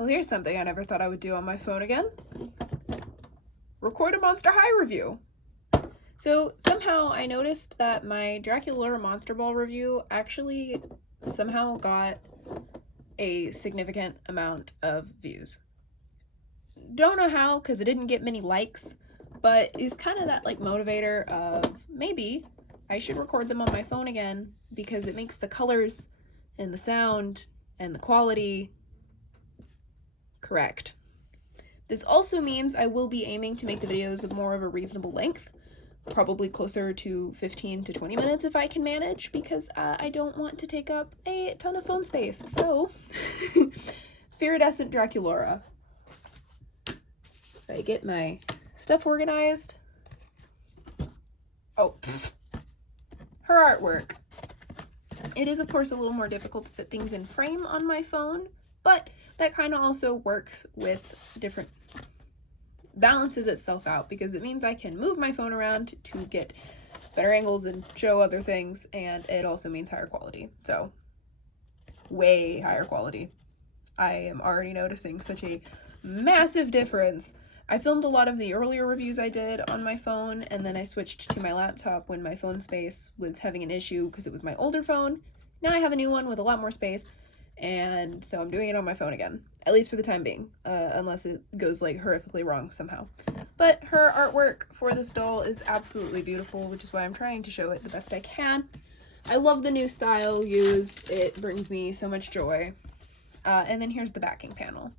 Well, here's something I never thought I would do on my phone again. Record a Monster High review. So somehow I noticed that my Draculaura Monster Ball review actually somehow got a significant amount of views. Don't know how, because it didn't get many likes, but it's kind of that like motivator of maybe I should record them on my phone again because it makes the colors and the sound and the quality correct. This also means I will be aiming to make the videos of more of a reasonable length, probably closer to 15 to 20 minutes if I can manage, because I don't want to take up a ton of phone space. So, Fearidescent Draculaura. I get my stuff organized. Oh, her artwork. It is, of course, a little more difficult to fit things in frame on my phone, but that kind of also works with different balances itself out, because it means I can move my phone around to get better angles and show other things, and it also means higher quality. So, way higher quality. I am already noticing such a massive difference. I filmed a lot of the earlier reviews I did on my phone, and then I switched to my laptop when my phone space was having an issue because it was my older phone. Now I have a new one with a lot more space, and so I'm doing it on my phone again, at least for the time being, unless it goes like horrifically wrong somehow. But her artwork for this doll is absolutely beautiful, which is why I'm trying to show it the best I can. I love the new style used. It brings me so much joy. And then here's the backing panel.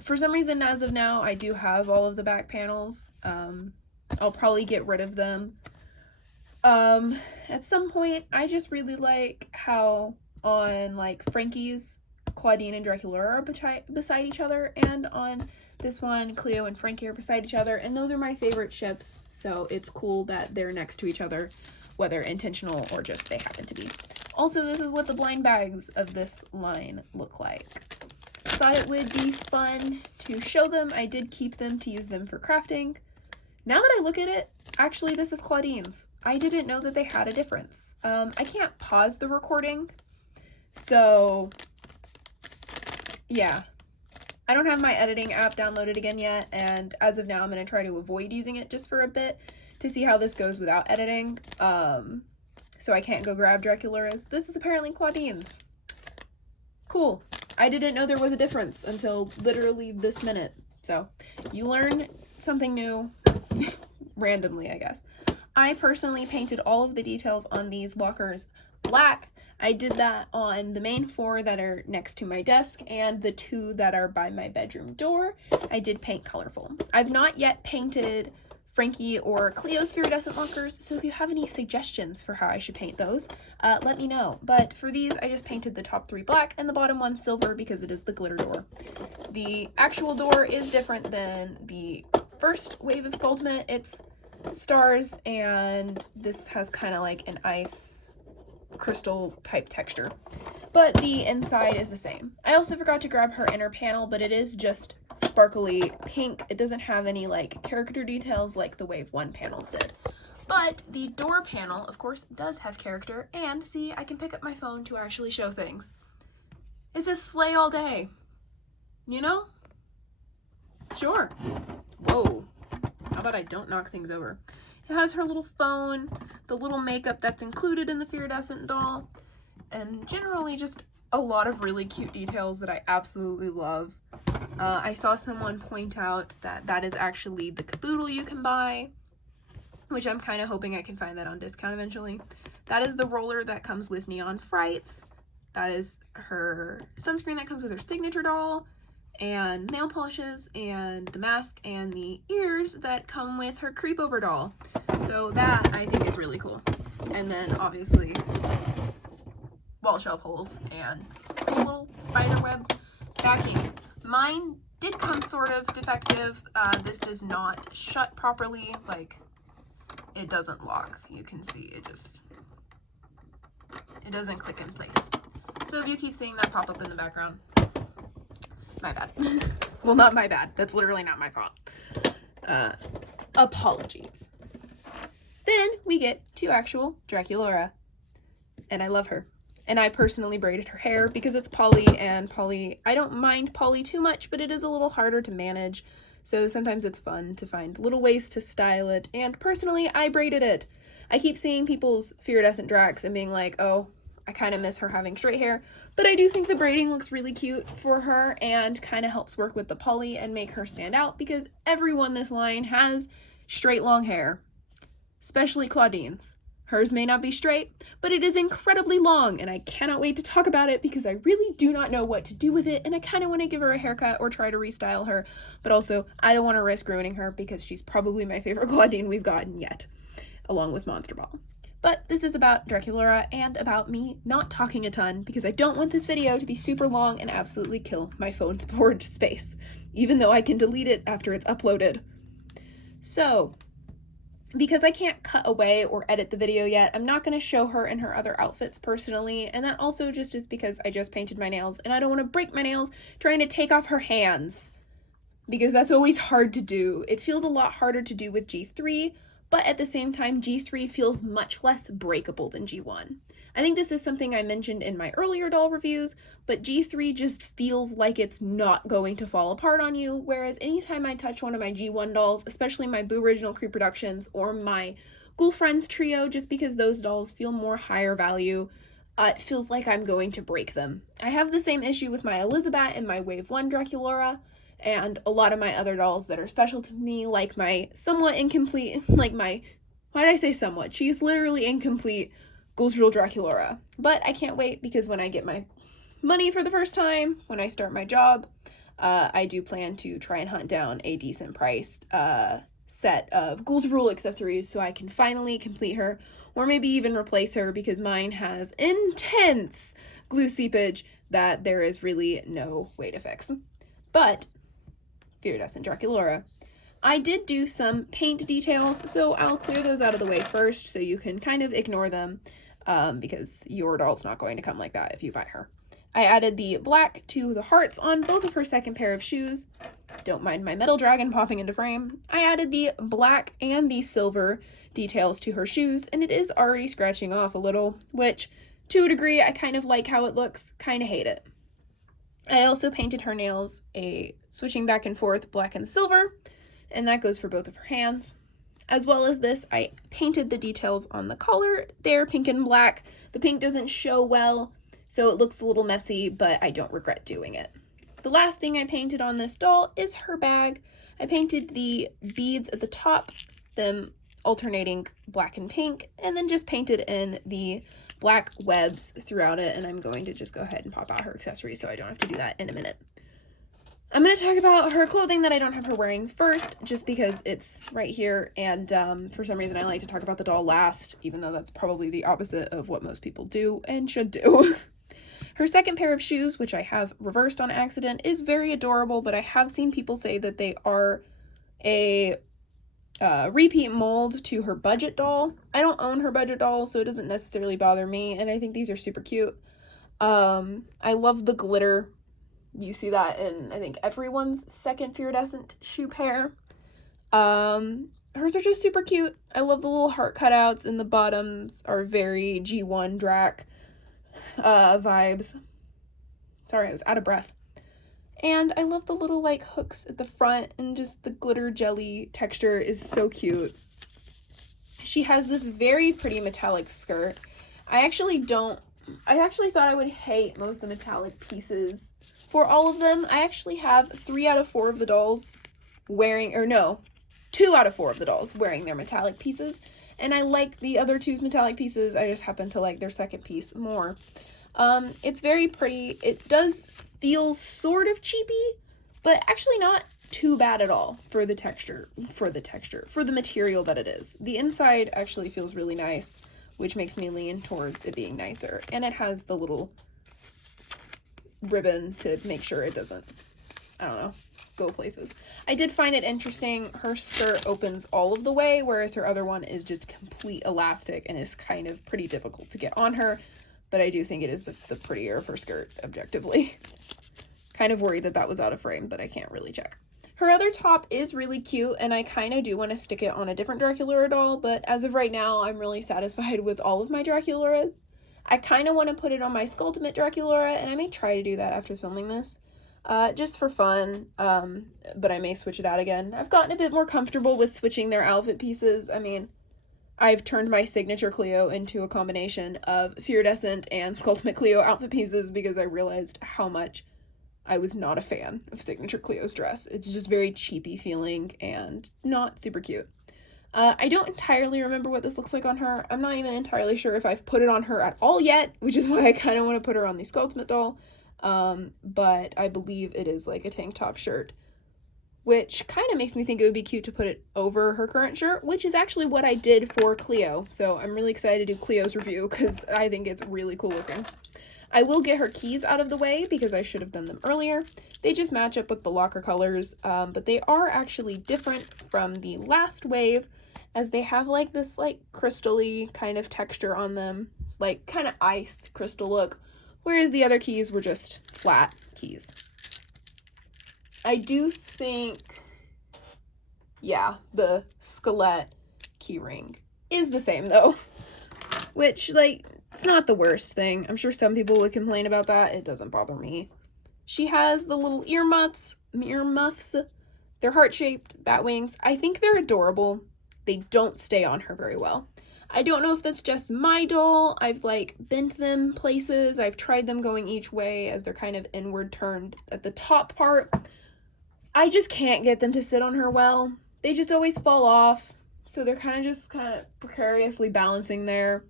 For some reason, as of now, I do have all of the back panels. I'll probably get rid of them. At some point, I just really like how on like Frankie's, Claudine and Draculaura are beside each other, and on this one, Cleo and Frankie are beside each other, and those are my favorite ships, so it's cool that they're next to each other, whether intentional or just they happen to be. Also, this is what the blind bags of this line look like. Thought it would be fun to show them. I did keep them to use them for crafting. Now that I look at it, actually this is Claudine's. I didn't know that they had a difference. I can't pause the recording, so yeah. I don't have my editing app downloaded again yet, and as of now I'm going to try to avoid using it just for a bit to see how this goes without editing. So I can't go grab Draculaura's. This is apparently Claudine's. Cool. I didn't know there was a difference until literally this minute. So you learn something new randomly, I guess. I personally painted all of the details on these lockers black. I did that on the main 4 that are next to my desk and the 2 that are by my bedroom door. I did paint colorful. I've not yet painted Frankie or Cleo's Fearidescent lockers, so if you have any suggestions for how I should paint those, let me know. But for these, I just painted the top 3 black and the bottom 1 silver because it is the glitter door. The actual door is different than the first wave of Skulltimate. It's stars, and this has kind of like an ice crystal type texture. But the inside is the same. I also forgot to grab her inner panel, but it is just sparkly pink. It doesn't have any like character details like the Wave 1 panels did. But the door panel, of course, does have character, and see, I can pick up my phone to actually show things. It says slay all day. You know? Sure. Whoa. How about I don't knock things over? It has her little phone, the little makeup that's included in the Fearidescent doll, and generally just a lot of really cute details that I absolutely love. I saw someone point out that that is actually the caboodle you can buy, which I'm kind of hoping I can find that on discount eventually. That is the roller that comes with Neon Frights. That is her sunscreen that comes with her signature doll, and nail polishes, and the mask, and the ears that come with her creepover doll. So that, I think, is really cool. And then, obviously, wall shelf holes and cool little spider web backing. Mine did come sort of defective. This does not shut properly. Like, it doesn't lock. You can see it doesn't click in place. So if you keep seeing that pop up in the background, my bad. Well, not my bad. That's literally not my fault. Apologies. Then we get to actual Draculaura. And I love her. And I personally braided her hair because it's poly, and poly, I don't mind poly too much, but it is a little harder to manage. So sometimes it's fun to find little ways to style it, and personally, I braided it. I keep seeing people's Fearidescent Dracs and being like, oh, I kind of miss her having straight hair, but I do think the braiding looks really cute for her and kind of helps work with the poly and make her stand out, because everyone this line has straight long hair, especially Claudine's. Hers may not be straight, but it is incredibly long, and I cannot wait to talk about it because I really do not know what to do with it, and I kind of want to give her a haircut or try to restyle her, but also I don't want to risk ruining her because she's probably my favorite Claudine we've gotten yet, along with Monster Ball. But this is about Draculaura and about me not talking a ton because I don't want this video to be super long and absolutely kill my phone's storage space, even though I can delete it after it's uploaded. So, because I can't cut away or edit the video yet, I'm not going to show her in her other outfits personally, and that also just is because I just painted my nails, and I don't want to break my nails trying to take off her hands, because that's always hard to do. It feels a lot harder to do with G3, but at the same time, G3 feels much less breakable than G1. I think this is something I mentioned in my earlier doll reviews, but G3 just feels like it's not going to fall apart on you, whereas anytime I touch one of my G1 dolls, especially my Boo Original Creep Productions or my Ghoul Friends trio, just because those dolls feel more higher value, it feels like I'm going to break them. I have the same issue with my Elizabeth and my Wave 1 Draculaura, and a lot of my other dolls that are special to me, like my somewhat incomplete, like my, why did I say somewhat? She's literally incomplete Ghouls Rule Draculaura. But I can't wait, because when I get my money for the first time, when I start my job, I do plan to try and hunt down a decent priced set of Ghouls Rule accessories so I can finally complete her, or maybe even replace her, because mine has intense glue seepage that there is really no way to fix. But Fearidescent Draculaura, I did do some paint details, so I'll clear those out of the way first so you can kind of ignore them, because your doll's not going to come like that if you buy her. I added the black to the hearts on both of her second pair of shoes. Don't mind my metal dragon popping into frame. I added the black and the silver details to her shoes, and it is already scratching off a little, which, to a degree, I kind of like how it looks, kind of hate it. I also painted her nails switching back and forth black and silver, and that goes for both of her hands. As well as this, I painted the details on the collar. They're pink and black. The pink doesn't show well, so it looks a little messy, but I don't regret doing it. The last thing I painted on this doll is her bag. I painted the beads at the top, them alternating black and pink, and then just painted in the black webs throughout it, and I'm going to just go ahead and pop out her accessories so I don't have to do that in a minute. I'm going to talk about her clothing that I don't have her wearing first, just because it's right here, and for some reason I like to talk about the doll last, even though that's probably the opposite of what most people do and should do. Her second pair of shoes, which I have reversed on accident, is very adorable, but I have seen people say that they are a repeat mold to her budget doll. I don't own her budget doll, so it doesn't necessarily bother me, and I think these are super cute. I love the glitter. You see that in, I think, everyone's second Fearidescent shoe pair. Hers are just super cute. I love the little heart cutouts, and the bottoms are very G1 Drac vibes. Sorry, I was out of breath. And I love the little, like, hooks at the front, and just the glitter jelly texture is so cute. She has this very pretty metallic skirt. I actually thought I would hate most of the metallic pieces for all of them. I actually have 3 out of 4 of the dolls wearing, or no, 2 out of 4 of the dolls wearing their metallic pieces, and I like the other 2's metallic pieces. I just happen to like their second piece more. It's very pretty. It does feel sort of cheapy, but actually not too bad at all for the texture, for the material that it is. The inside actually feels really nice, which makes me lean towards it being nicer, and it has the little ribbon to make sure it doesn't, I don't know, go places. I did find it interesting. Her skirt opens all of the way, whereas her other one is just complete elastic and is kind of pretty difficult to get on her, but I do think it is the prettier of her skirt, objectively. Kind of worried that that was out of frame, but I can't really check. Her other top is really cute, and I kind of do want to stick it on a different Draculaura doll, but as of right now, I'm really satisfied with all of my Draculauras. I kind of want to put it on my Skulltimate Draculaura, and I may try to do that after filming this. Just for fun, but I may switch it out again. I've gotten a bit more comfortable with switching their outfit pieces. I mean, I've turned my signature Cleo into a combination of Fearidescent and Skulltimate Cleo outfit pieces because I realized how much I was not a fan of signature Cleo's dress. It's just very cheapy feeling and not super cute. I don't entirely remember what this looks like on her. I'm not even entirely sure if I've put it on her at all yet, which is why I kind of want to put her on the Skulltimate doll. But I believe it is like a tank top shirt, which kind of makes me think it would be cute to put it over her current shirt, which is actually what I did for Cleo. So I'm really excited to do Cleo's review because I think it's really cool looking. I will get her keys out of the way because I should have done them earlier. They just match up with the locker colors, but they are actually different from the last wave as they have like this like crystal-y kind of texture on them, like kind of ice crystal look, whereas the other keys were just flat keys. I do think, yeah, the Skelett keyring is the same though, which like, it's not the worst thing. I'm sure some people would complain about that. It doesn't bother me. She has the little ear muffs. They're heart-shaped bat wings. I think they're adorable. They don't stay on her very well. I don't know if that's just my doll. I've like bent them places. I've tried them going each way as they're kind of inward turned at the top part. I just can't get them to sit on her well. They just always fall off. So they're kind of precariously balancing there.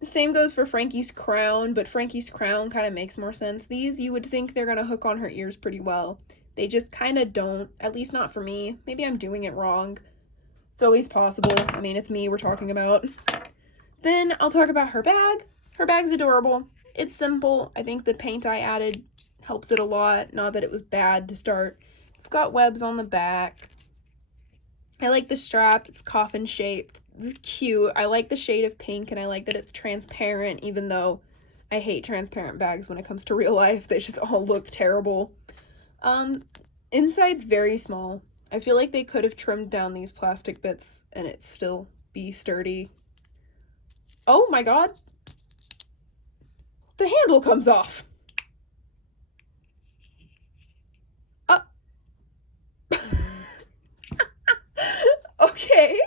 The same goes for Frankie's crown, but Frankie's crown kind of makes more sense. These, you would think they're going to hook on her ears pretty well. They just kind of don't, at least not for me. Maybe I'm doing it wrong. It's always possible. I mean, it's me we're talking about. Then I'll talk about her bag. Her bag's adorable. It's simple. I think the paint I added helps it a lot. Not that it was bad to start. It's got webs on the back. I like the strap. It's coffin shaped. It's cute. I like the shade of pink, and I like that it's transparent, even though I hate transparent bags when it comes to real life. They just all look terrible. Inside's very small. I feel like they could have trimmed down these plastic bits and it still be sturdy. Oh my god. The handle comes off. Okay.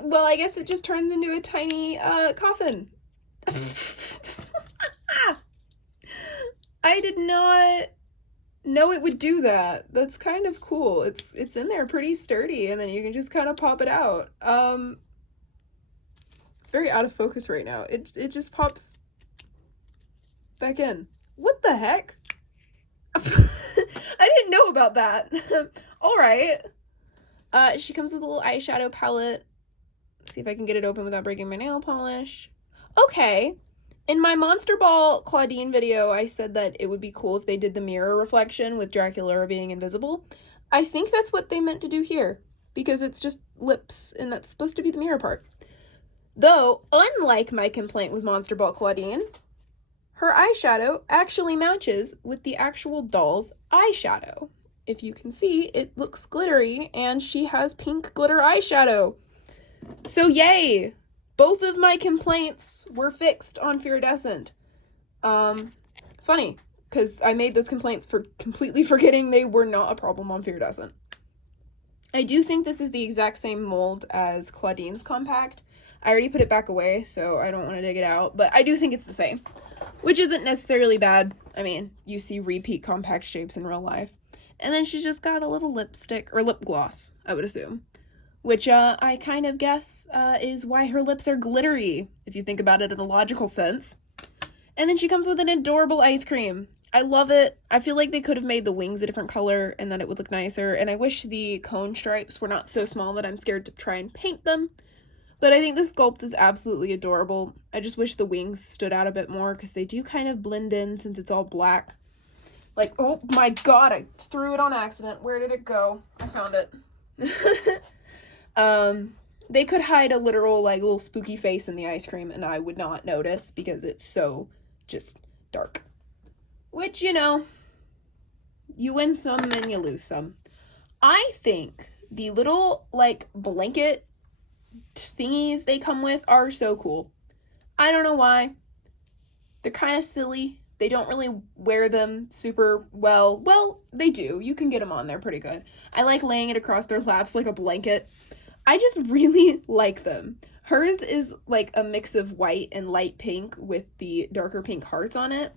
Well, I guess it just turns into a tiny coffin. I did not know it would do that. That's kind of cool. It's in there pretty sturdy, and then you can just kind of pop it out. It's very out of focus right now. It just pops back in. What the heck? I didn't know about that. All right. She comes with a little eyeshadow palette. Let's see if I can get it open without breaking my nail polish. Okay. In my Monster Ball Claudine video, I said that it would be cool if they did the mirror reflection with Draculaura being invisible. I think that's what they meant to do here, because it's just lips, and that's supposed to be the mirror part. Though, unlike my complaint with Monster Ball Claudine, her eyeshadow actually matches with the actual doll's eyeshadow. If you can see, it looks glittery, and she has pink glitter eyeshadow. So yay! Both of my complaints were fixed on Fearidescent. Funny, because I made those complaints for completely forgetting they were not a problem on Fearidescent. I do think this is the exact same mold as Claudine's compact. I already put it back away, so I don't want to dig it out, but I do think it's the same, which isn't necessarily bad. I mean, you see repeat compact shapes in real life. And then she's just got a little lipstick, or lip gloss, I would assume. Which I kind of guess is why her lips are glittery, if you think about it in a logical sense. And then she comes with an adorable ice cream. I love it. I feel like they could have made the wings a different color and then it would look nicer. And I wish the cone stripes were not so small that I'm scared to try and paint them. But I think the sculpt is absolutely adorable. I just wish the wings stood out a bit more because they do kind of blend in since it's all black. Like, oh my god, I threw it on accident. Where did it go? I found it. They could hide a literal, like, little spooky face in the ice cream and I would not notice because it's so just dark. Which, you know, you win some and you lose some. I think the little, like, blanket thingies they come with are so cool. I don't know why. They're kind of silly. They don't really wear them super well. Well, they do. You can get them on there pretty good. I like laying it across their laps like a blanket. I just really like them. Hers is like a mix of white and light pink with the darker pink hearts on it.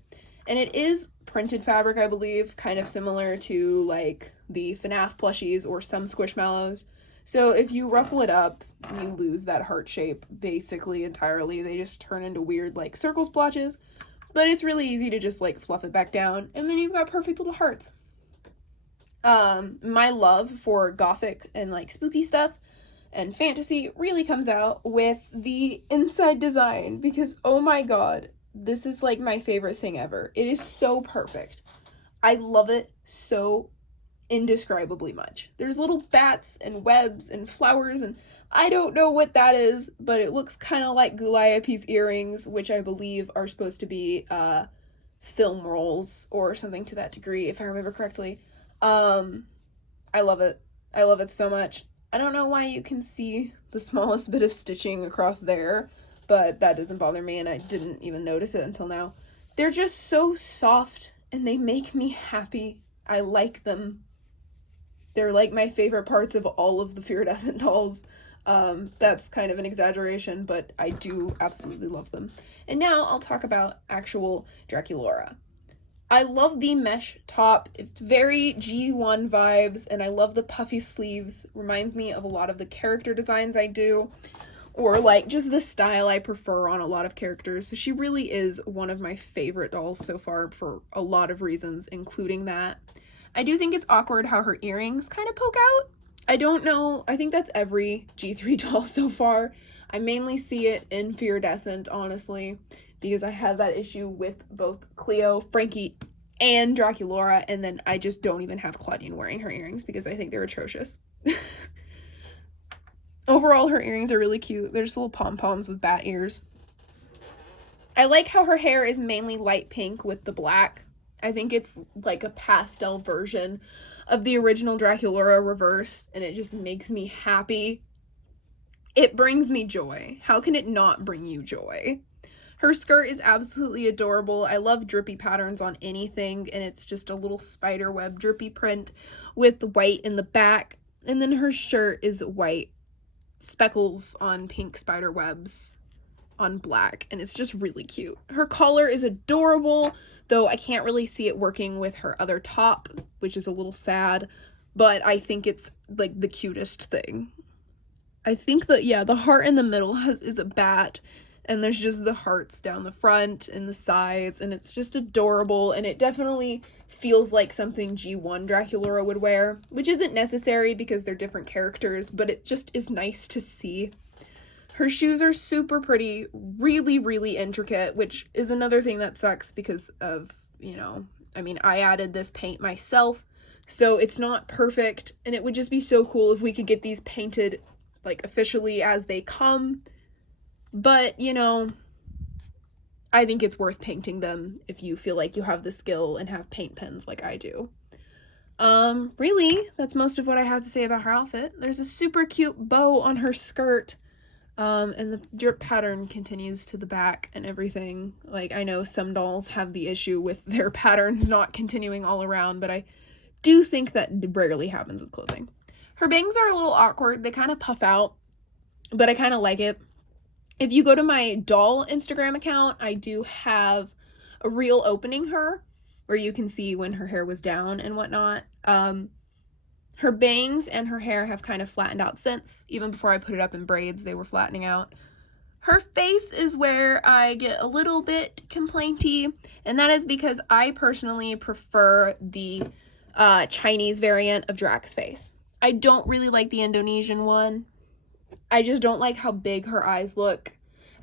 And it is printed fabric, I believe, kind of similar to like the FNAF plushies or some Squishmallows. So if you ruffle it up, you lose that heart shape basically entirely. They just turn into weird like circle splotches. But it's really easy to just like fluff it back down, and then you've got perfect little hearts. My love for gothic and like spooky stuff and fantasy really comes out with the inside design, because oh my god, this is like my favorite thing ever. It is so perfect. I love it so indescribably much. There's little bats and webs and flowers, and I don't know what that is, but it looks kind of like Galliope's earrings, which I believe are supposed to be film rolls or something to that degree, if I remember correctly. I love it. I love it so much. I don't know why you can see the smallest bit of stitching across there, but that doesn't bother me, and I didn't even notice it until now. They're just so soft, and they make me happy. I like them. They're like my favorite parts of all of the Fearidescent dolls. That's kind of an exaggeration, but I do absolutely love them. And now I'll talk about actual Draculaura. I love the mesh top. It's very G1 vibes, and I love the puffy sleeves. Reminds me of a lot of the character designs I do, or like just the style I prefer on a lot of characters. So she really is one of my favorite dolls so far for a lot of reasons, including that. I do think it's awkward how her earrings kind of poke out. I don't know. I think that's every G3 doll so far. I mainly see it in Fearidescent, honestly, because I have that issue with both Cleo, Frankie, and Draculaura, and then I just don't even have Claudine wearing her earrings because I think they're atrocious. Overall, her earrings are really cute. They're just little pom-poms with bat ears. I like how her hair is mainly light pink with the black. I think it's like a pastel version of the original Draculaura reversed, and it just makes me happy. It brings me joy. How can it not bring you joy? Her skirt is absolutely adorable. I love drippy patterns on anything, and it's just a little spider web drippy print with white in the back, and then her shirt is white speckles on pink spider webs on black, and it's just really cute. Her collar is adorable, though I can't really see it working with her other top, which is a little sad, but I think it's like the cutest thing. I think that, yeah, the heart in the middle is a bat, and there's just the hearts down the front and the sides, and it's just adorable, and it definitely feels like something G1 Draculaura would wear, which isn't necessary because they're different characters, but it just is nice to see. Her shoes are super pretty, really, really intricate, which is another thing that sucks because of, you know, I mean, I added this paint myself, so it's not perfect, and it would just be so cool if we could get these painted, like, officially as they come, but, you know, I think it's worth painting them if you feel like you have the skill and have paint pens like I do. Really, that's most of what I have to say about her outfit. There's a super cute bow on her skirt, and the drip pattern continues to the back and everything. Like, I know some dolls have the issue with their patterns not continuing all around, but I do think that rarely happens with clothing. Her bangs are a little awkward. They kind of puff out, but I kind of like it. If you go to my doll Instagram account, I do have a reel opening her where you can see when her hair was down and whatnot. Her bangs and her hair have kind of flattened out since. Even before I put it up in braids, they were flattening out. Her face is where I get a little bit complainty, and that is because I personally prefer the Chinese variant of Drac's face. I don't really like the Indonesian one. I just don't like how big her eyes look.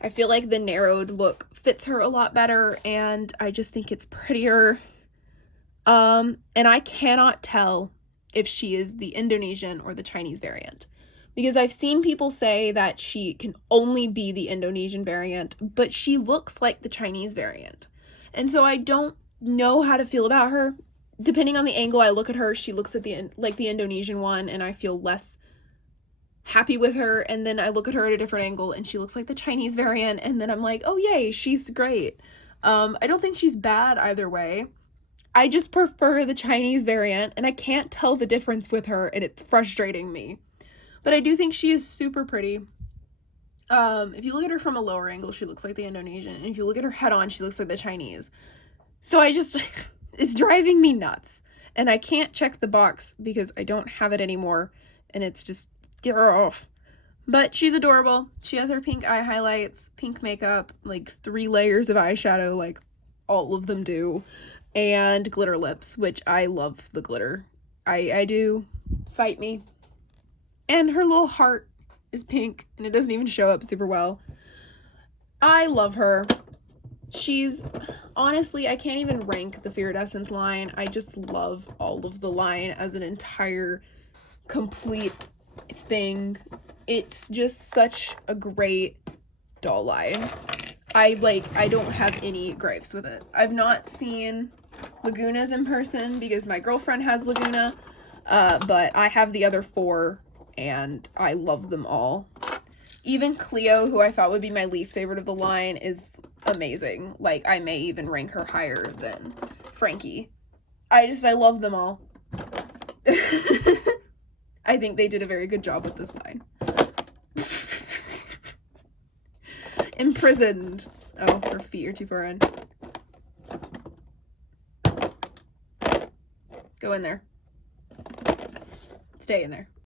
I feel like the narrowed look fits her a lot better, and I just think it's prettier. And I cannot tell if she is the Indonesian or the Chinese variant, because I've seen people say that she can only be the Indonesian variant, but she looks like the Chinese variant. And so I don't know how to feel about her. Depending on the angle I look at her, she looks like the Indonesian one, and I feel less happy with her, and then I look at her at a different angle and she looks like the Chinese variant, and then I'm like, oh yay, she's great. I don't think she's bad either way. I just prefer the Chinese variant, and I can't tell the difference with her, and it's frustrating me. But I do think she is super pretty. If you look at her from a lower angle, she looks like the Indonesian, and if you look at her head on, she looks like the Chinese. So I just, it's driving me nuts, and I can't check the box because I don't have it anymore, and it's just, get her off. But she's adorable. She has her pink eye highlights, pink makeup, like 3 layers of eyeshadow, like all of them do, and glitter lips, which I love the glitter. I do. Fight me. And her little heart is pink, and it doesn't even show up super well. I love her. She's, honestly, I can't even rank the Fearidescent line. I just love all of the line as an entire, complete thing. It's just such a great doll line. I don't have any gripes with it. I've not seen Laguna's in person because my girlfriend has Laguna, but I have the other 4, and I love them all. Even Cleo, who I thought would be my least favorite of the line, is amazing. Like, I may even rank her higher than Frankie. I love them all. I think they did a very good job with this line. Imprisoned. Oh, her feet are too far in. Go in there. Stay in there.